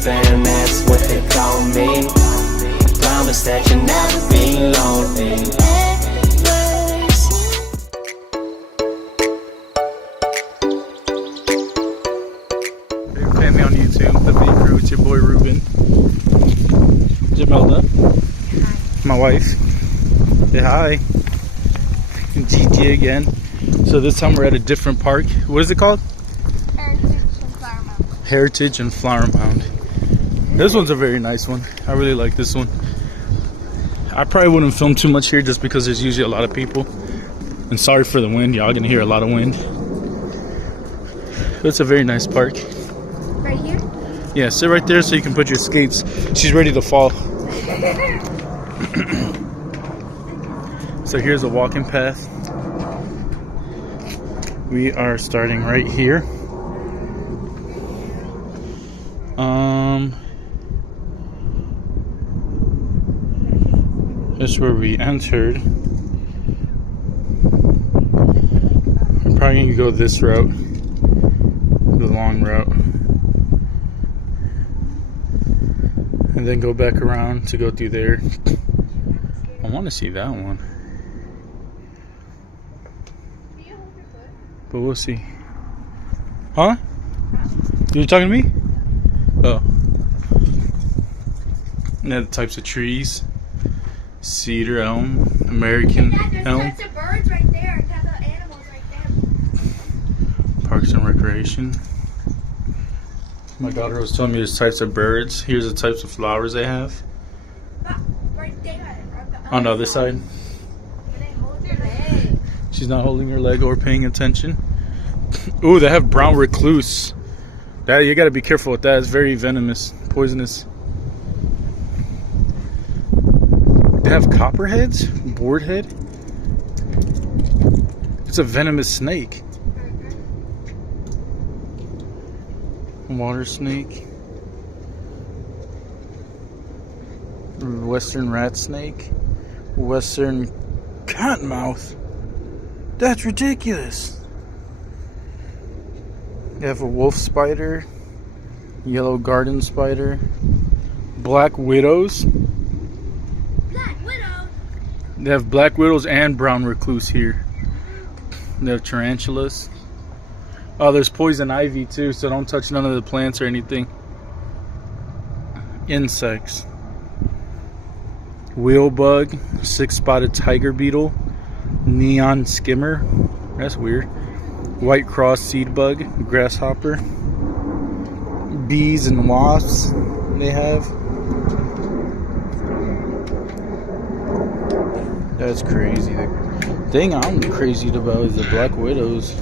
fan, that's what they call me. Promise that you'll never be lonely. Family on YouTube, the V Crew. It's your boy Ruben. Jamelda. Hi. My wife. Say hi. GT again. So this time we're at a different park. What is it called? Heritage and Flower Mound. This one's a very nice one. I really like this one. I probably wouldn't film too much here just because there's usually a lot of people. And sorry for the wind. Y'all gonna hear a lot of wind. But it's a very nice park. Right here? Yeah, sit right there so you can put your skates. She's ready to fall. So here's a walking path. We are starting right here. This is where we entered. I'm probably gonna go this route, the long route, and then go back around to go through there. I want to see that one, but we'll see. Huh? You were talking to me? Oh. And the types of trees. Cedar elm, American elm. There's types of birds right there, types of animals right there. Parks and recreation. My daughter was telling me there's types of birds. Here's the types of flowers they have. Right there. On the other side. She's not holding her leg or paying attention. Ooh, they have brown recluse. That you gotta be careful with that. It's very venomous, poisonous. They have copperheads, boardhead. It's a venomous snake. Water snake. Western rat snake. Western cottonmouth. That's ridiculous. They have a wolf spider, yellow garden spider, black widows. They have black widows and brown recluse here. They have tarantulas. Oh, there's poison ivy too, so don't touch none of the plants or anything. Insects. Wheel bug, six-spotted tiger beetle, neon skimmer. That's weird. White cross seed bug, grasshopper. Bees and wasps they have. That's crazy. The thing I'm crazy about is the black widows.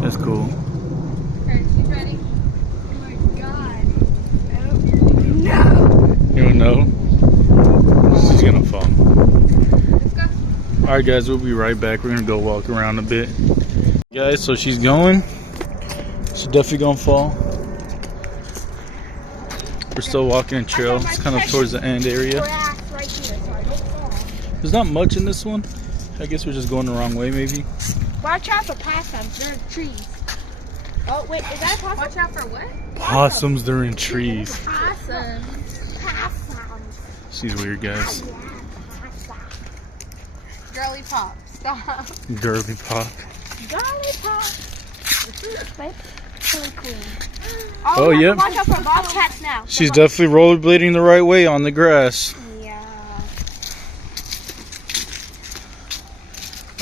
That's cool. Alright, she's ready. Oh my god. No! You don't know? She's gonna fall. Let's go. Alright guys, we'll be right back. We're gonna go walk around a bit. Guys, so she's going. She's definitely gonna fall. We're still walking a trail. It's kind of towards the end area. There's not much in this one. I guess we're just going the wrong way, maybe. Watch out for possums. They're in trees. Oh, wait. Is that a possum? Watch out for what? Possums, they're in trees. Possums. Possums. She's weird, guys. Girly pop. Stop. Girly pop. Girly pop. Really cool. Oh, yep. Watch out for bobcats now. She's definitely rollerblading the right way on the grass. Yeah.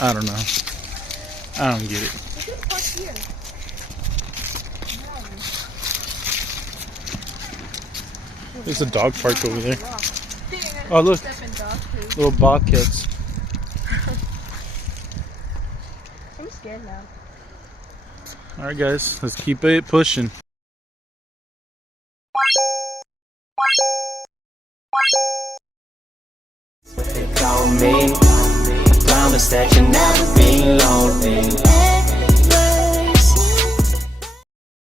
I don't know. I don't get it. There's a dog park over there. Oh, look. Little bobcats. I'm scared now. Alright guys, let's keep it pushing. What they call me. Promise that you'll never be lonely.